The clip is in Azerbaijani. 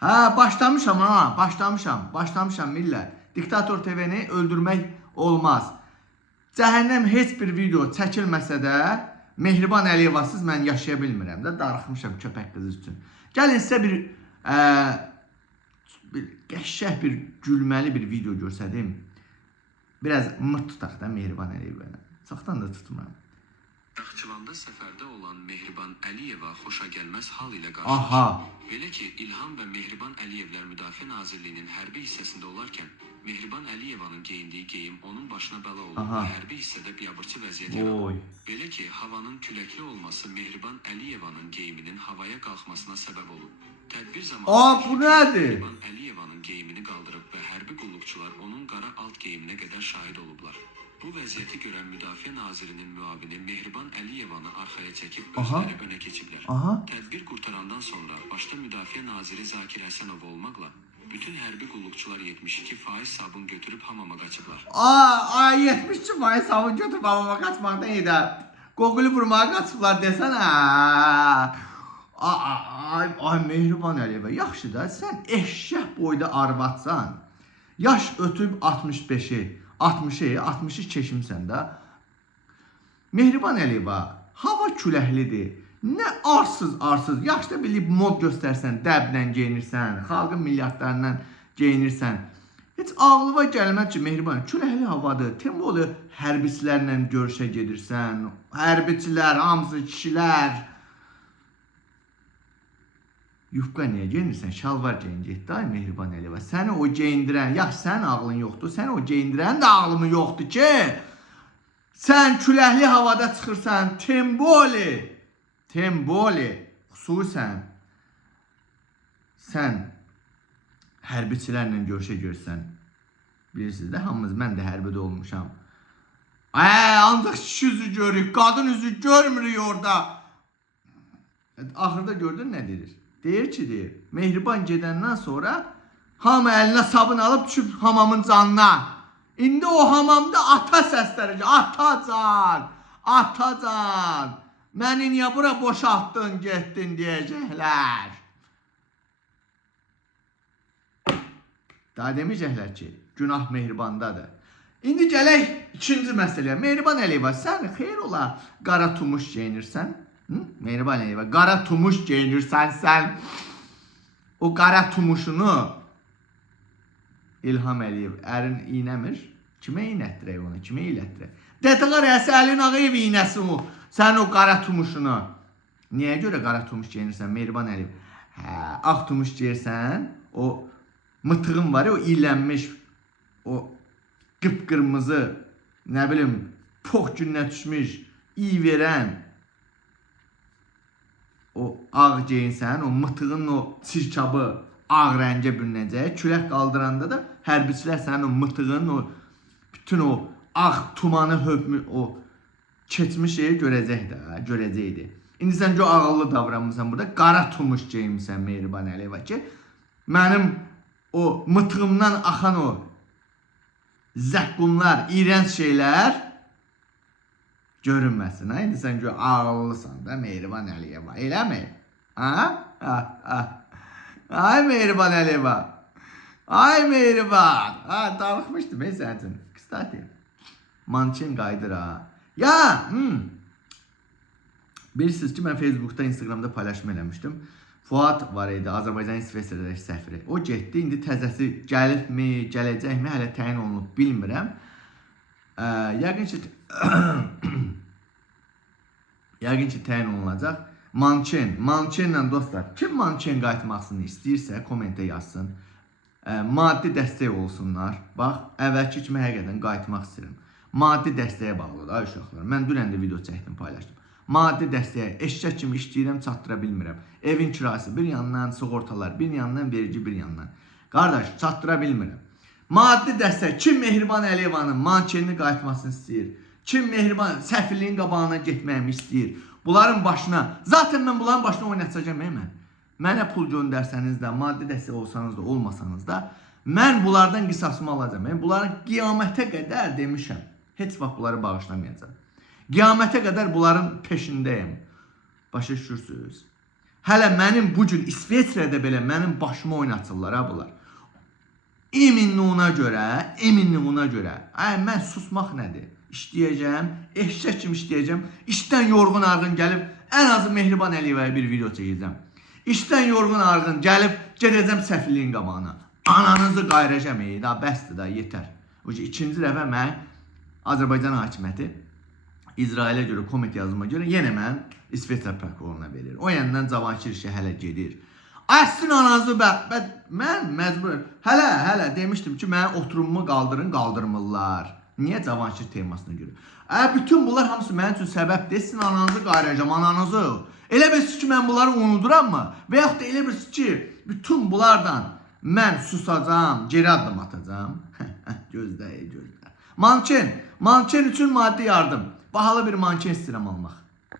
Ha, başlamışam ha, başlamışam millət. Diktator TV-ni öldürmək olmaz. Cəhənnəm heç bir video çəkilməsə də Mehriban Əliyevasız mən yaşaya bilmirəm də, darıxmışam köpək qızı üçün. Gəlin sizə bir qəşəng bir gülməli bir video göstərdim. Biraz mırt tutaq da Mehriban Əliyevə. Çoxdan da tutmuram. Naxçıvanda səfərdə olan Mehriban Əliyeva xoşagəlməz hal ilə Aha. qarşılaşdı. Belə ki, İlham və Mehriban Əliyevlər Müdafiə Nazirliyinin hərbi hissəsində olarkən Mehriban Əliyevanın geyindiyi geyim onun başına bəla olub Aha. və hərbi hissədə biabırçı vəziyyət yaranıb. Oy. Belə ki, havanın küləkli olması Mehriban Əliyevanın geyiminin havaya qalxmasına səbəb olub. Tədbir zamanı Bu nədir? Mehriban Əliyevanın geyimini qaldırıb və hərbi qulluqçular onun qara alt geyiminə qədər şahid olublar. Bu vəziyyəti görən Müdafiə Nazirinin müavini Mehriban Əliyevanı arxaya çəkib özləri önə keçiblər. Aha. Tədbir qurtarandan sonra başda Müdafiə Naziri Zakir Həsənov olmaqla bütün hərbi qulluqçular 72% sabun götürüb hamama qaçıblar. 72% sabun götürüb hamama qaçmaqdan idi. Qoqulu vurmağa qaçıblar desənə. Ay Mehriban Əliyeva, yaxşı da sən eşşək boyda arvadsan. Yaş ötüb 65-i. 60'ı keçimsən də. Mehriban Əliyeva, hava küləklidir. Nə arsız. Yaxşı da bilib mod göstərsən, dəblə geyinirsən, xalqın milyardlarından geyinirsən. Heç ağlıma gəlməz ki, Mehriban, küləkli havadır. Temolu hərbiçilərlə görüşə gedirsən. Hərbiçilər, hamısı kişilər. Yufqa niyə geyinirsən? Şalvar geyin getdi ay Mehriban Əliyeva. Səni o geyindirən, yaxşı sənin ağlın yoxdur. Səni o geyindirən də ağlın yoxdur ki. Sən küləkli havada çıxırsan, Temboli, xüsusən sən hərbiçilərlə görüşə görsən. Bilirsiniz də, hamımız, mən də hərbidə olmuşam. Ancaq kişi üzü görürük, qadın üzü görmürük orada. Axırda gördün nə deyir? Deyir ki, Mehriban gedəndən sonra hamı əlinə sabun alıb düşüb hamamın canına. İndi o hamamda ata səsləri, atacan, məni niyə bura boşaltdın, getdin deyəcəklər. Daha deməyəcəklər ki, günah Mehribandadır. İndi gələk ikinci məsələyə. Mehriban Əliyeva, sən xeyr ola qara tumuş geyinirsən. Mehriban Əliyeva, qara tumuş geyinirsən sən. O qara tumuşunu İlham Əliyev ərin iynəmir. Kimə iynətdirək onu? Kimə iylətdirək? Dedilər, Əlin Ağayev iynəsi o. Sən o qara tumuşunu. Niyə görə qara tumuş geyinirsən Mehriban Əliyev? Ağ tumuş geyirsən. O mıtığın var ya, o iylənmiş. O qıpqırmızı, nə bilim, pox gününə düşmüş, iyi verən. O ağ geyinsən, o mıtığın o çirkabı ağ rəngə bürünəcək. Külək qaldıranda da hərbiçilər sənin o mıtığın, o bütün o ağ tumanı hökmü, o keçmiş şeyi görəcəkdi. İndi sən ki, ağıllı davranmışsan burada, qara tumuş geyinmişsən Mehriban Əliyeva ki, mənim o mıtığımdan axan o zəqqumlar, iyrənc şeylər görünməsin. İndi sən ki, ağıllısan da Mehriban Əliyeva, eləmi? Ay Mehriban Əliyeva. Ay Mehriban. Darıxmışdım sənin üçün. Kıstati. Mançin qaydır ha. Ya, bilirsiniz ki, mən Facebook'da, Instagram'da paylaşma eləmişdim. Fuad var idi, Azərbaycan İsveçrədəki səfiri. O getdi, indi təzəsi gəlibmi, gələcəkmi, hələ təyin olunub bilmirəm. Yəqin ki, təyin olunacaq. Mançinlə dostlar, kim Mançin qayıtmasını istəyirsə, komentə yazsın. Maddi dəstək olsunlar. Bax, əvvəlki kimi həqiqətən qayıtmaq istəyirəm. Maddi dəstəyə bağlıdır, ay uşaqlar. Mən dünən də video çəkdim, paylaşdım. Maddi dəstəyə, eşşək kimi işləyirəm, çatdıra bilmirəm. Evin kirası bir yandan, sığortalar bir yandan, verici bir yandan. Qardaş, çatdıra bilmirəm. Maddi dəstək, kim Mehriban Əliyevanın Mançinini qayıtmasını istəyir? Kim Mehriban səfirliyin qabağına getməyimi istəyir? Bunların başına, zaten mən bunların başına oynatacağım mən. Mənə pul göndərsəniz də, maddi dəstək olsanız da, olmasanız da, mən bunlardan qisasımı alacağım. Bunların qiyamətə qədər demişəm. Heç vaxt bunları bağışlamayacağım. Qiyamətə qədər bunların peşindəyim. Başa düşürsünüz? Hələ mənim bu gün İsveçrədə belə mənim başıma oynatırlar ha bunlar. Eminliğine görə, ay mən susmaq nədir? İşləyəcəm, eşşək kimi işləyəcəm. İşdən yorğun arğın gəlib ən azı Mehriban Əliyevaya bir video çəkəcəm. İşdən yorğun arğın gəlib gedəcəm səfirliyin qabağına. Ananızı qayıracağım, da bəsdir da, yetər. O ikinci dəfə mən Azərbaycan hakimiyyəti İsrailə görə komment yazıma görə yenə mən İsveçrə prokuroruna verir. O yandan Cavanşir işi hələ gedir. Əslin ananızı mən məcbur hələ demişdim ki, mən oturumumu qaldırmırlar. Niyə Cavanşir temasına görə? Bütün bunlar hamısı mənim üçün səbəb desin, ananızı qayıracağım, ananızı. Elə bilirsiniz ki, mən bunları unuduram mı? Və yaxud da elə bilirsiniz ki, bütün bunlardan mən susacağım, geri addım atacağım. Gözlə. Manken üçün maddi yardım. Bahalı bir manken istəyirəm almaq.